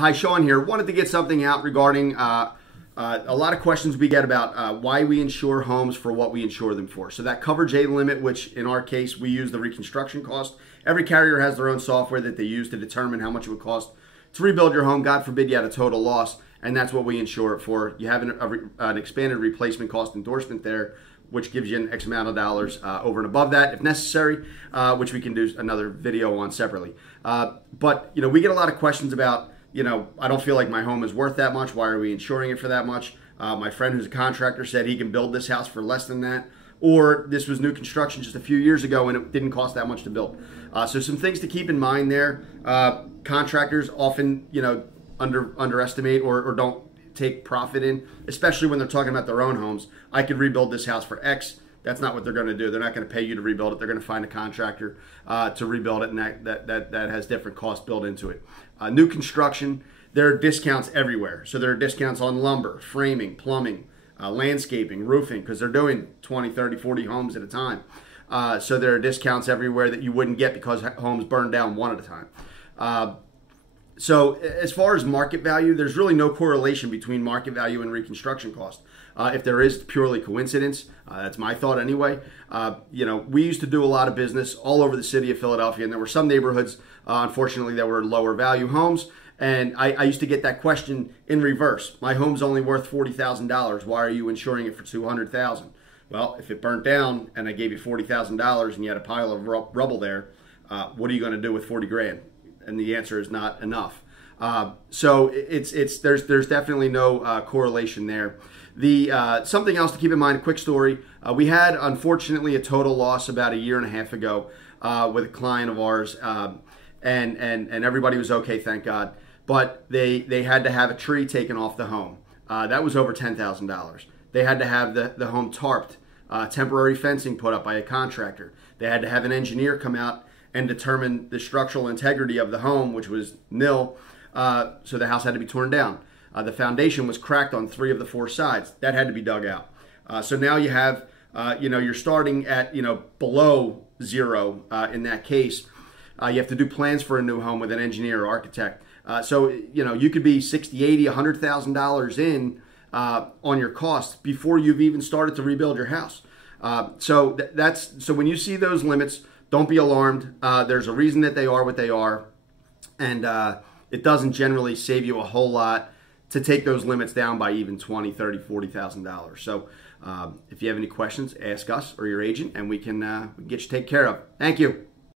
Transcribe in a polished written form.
Hi, Sean here. Wanted to get something out regarding a lot of questions we get about why we insure homes for what we insure them for. So that coverage A limit, which in our case, we use the reconstruction cost. Every carrier has their own software that they use to determine how much it would cost to rebuild your home. God forbid you had a total loss, and that's what we insure it for. You have an expanded replacement cost endorsement there, which gives you an X amount of dollars over and above that if necessary, which we can do another video on separately. But we get a lot of questions about, I don't feel like my home is worth that much. Why are we insuring it for that much? My friend who's a contractor said he can build this house for less than that. Or this was new construction just a few years ago and it didn't cost that much to build. So some things to keep in mind there. Contractors often, underestimate or don't take profit in, especially when they're talking about their own homes. I could rebuild this house for X. That's not what they're going to do. They're not going to pay you to rebuild it. They're going to find a contractor to rebuild it, and that has different costs built into it. New construction, there are discounts everywhere. So there are discounts on lumber, framing, plumbing, landscaping, roofing, because they're doing 20, 30, 40 homes at a time. So there are discounts everywhere that you wouldn't get because homes burn down one at a time. So as far as market value, there's really no correlation between market value and reconstruction cost. If there is, purely coincidence. That's my thought anyway. We used to do a lot of business all over the city of Philadelphia, and there were some neighborhoods, unfortunately, that were lower value homes. And I used to get that question in reverse. My home's only worth $40,000. Why are you insuring it for $200,000? Well, if it burnt down and I gave you $40,000 and you had a pile of rubble there, what are you going to do with 40 grand? And the answer is not enough. So there's definitely no correlation there. Something else to keep in mind, a quick story. We had, unfortunately, a total loss about a year and a half ago with a client of ours, and everybody was okay, thank God. But they had to have a tree taken off the home. That was over $10,000. They had to have the home tarped, temporary fencing put up by a contractor. They had to have an engineer come out and determine the structural integrity of the home, which was nil, so the house had to be torn down. The foundation was cracked on 3 of the 4 sides. That had to be dug out. So now you have, you're starting at, below zero in that case. You have to do plans for a new home with an engineer or architect. So, you could be $60,000, $80,000, $100,000 in on your costs before you've even started to rebuild your house. So when you see those limits, don't be alarmed. There's a reason that they are what they are. And it doesn't generally save you a whole lot to take those limits down by even $20,000, $30,000, $40,000. So if you have any questions, ask us or your agent, and we can get you taken care of. Thank you.